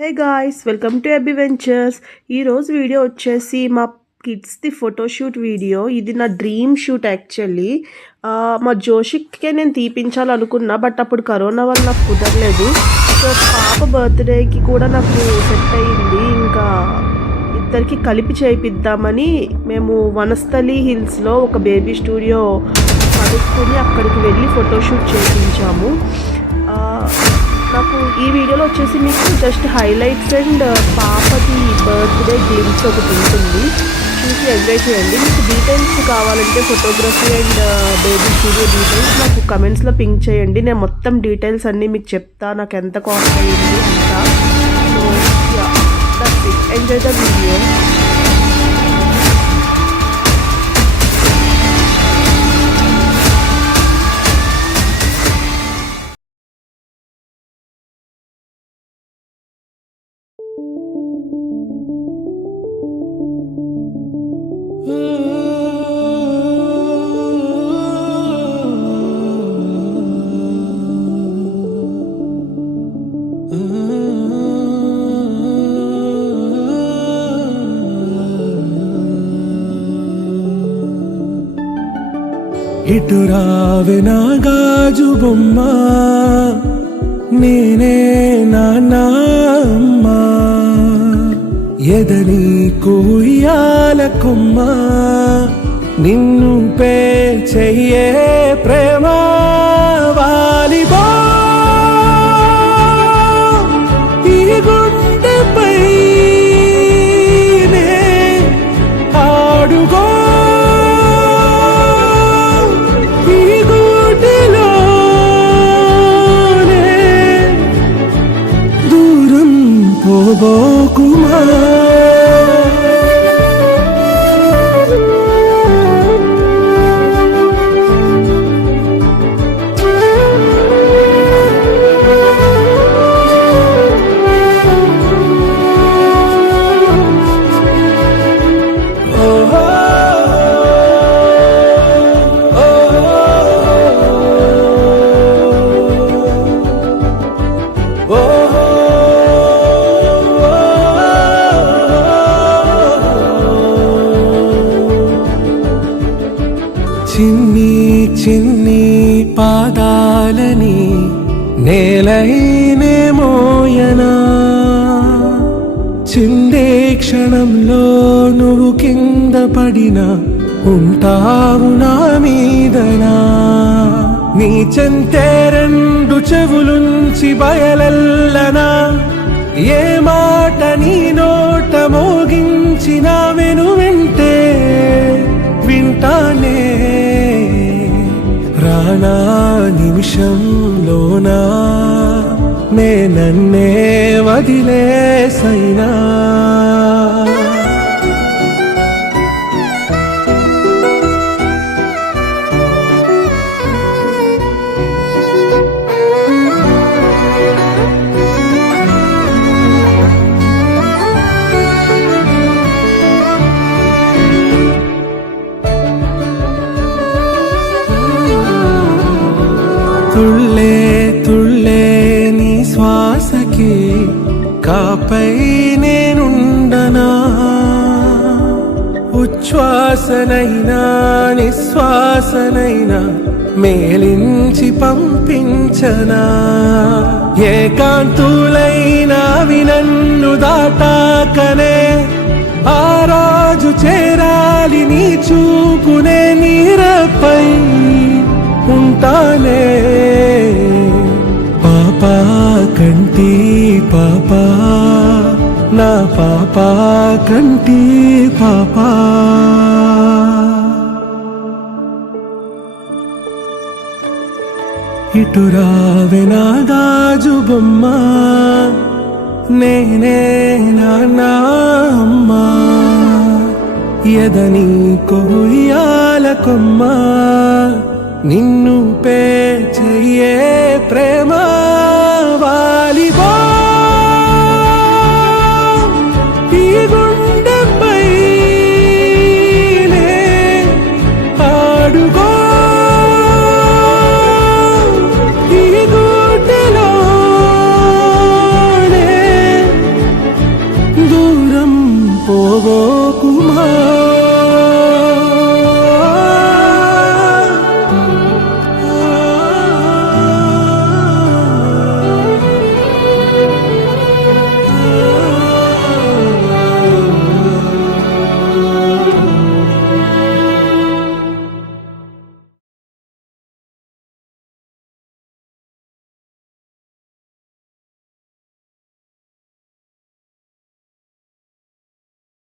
Hey guys, welcome to అబ్బి ventures. ఈరోజు video వచ్చేసి మా కిడ్స్ది ఫోటోషూట్ వీడియో. ఇది నా డ్రీమ్ షూట్ యాక్చువల్లీ. మా జోషిక్కే నేను తీపించాలనుకున్నా, బట్ అప్పుడు కరోనా వల్ల నాకు కుదరలేదు. సో పాప బర్త్డేకి కూడా నాకు సెట్ అయ్యింది. ఇంకా ఇద్దరికి కలిపి చేయిద్దామని మేము వనస్థలి హిల్స్లో ఒక బేబీ స్టూడియో కనుక్కొని అక్కడికి వెళ్ళి ఫోటోషూట్ చేయించాము. నాకు ఈ వీడియోలో వచ్చేసి మీకు జస్ట్ హైలైట్స్ అండ్ పాపది బర్త్డే గ్లిమ్స్ ఒకటి ఉంటుంది, చూసి ఎంజాయ్ చేయండి. మీకు డీటెయిల్స్ కావాలంటే photography and baby studio details నాకు కమెంట్స్లో పింక్ చేయండి. నేను మొత్తం డీటెయిల్స్ అన్నీ మీకు చెప్తా, నాకు ఎంత కాస్ట్ అయ్యింది అంతా. So yeah, that's it. Enjoy the video. ఇటు రావే నా గాజు బొమ్మ, నేనే నాన్న అమ్మ, ఎదని కొయ్యాల కొమ్మ, నిన్ను పే చెయ్యే ప్రేమ వాలిబా ఈ గుండెపై ఆడుగో పోబోకుమా. చిన్ని చిన్ని పాదాలని నేలైనే మోయనా, చిందే క్షణంలో నువ్వు కింద పడినా ఉంటావు నా మీదనా. నీ చెంతే రెండు చెవులుంచి బయలెల్లనా, ఏ మాట నీ నోట మోగించిన వెను వింటే వింటానే. రానా నిమిషంలోనా నే నన్నే వదిలేసైనా. తుళ్ళే తుళ్ళే నీ శ్వాసకి కాపై నేనుండనా, ఉచ్ఛ్వాసనైనా నిశ్వాసనైనా మేలించి పంపించనా. ఏకాంతులైనా వినన్ను దాటాకనే ఆ రాజు చేరాలి నీ చూపునే నీరపై ఉంటానే. పాపా కంటి పాపా నా పాపా కంటి పాపా. ఇటు రావే నా గాజు బొమ్మ, నేనే నాన్న అమ్మ, ఎదని కొయ్యాల కొమ్మ, నిన్ను పే చెయ్యే ప్రేమ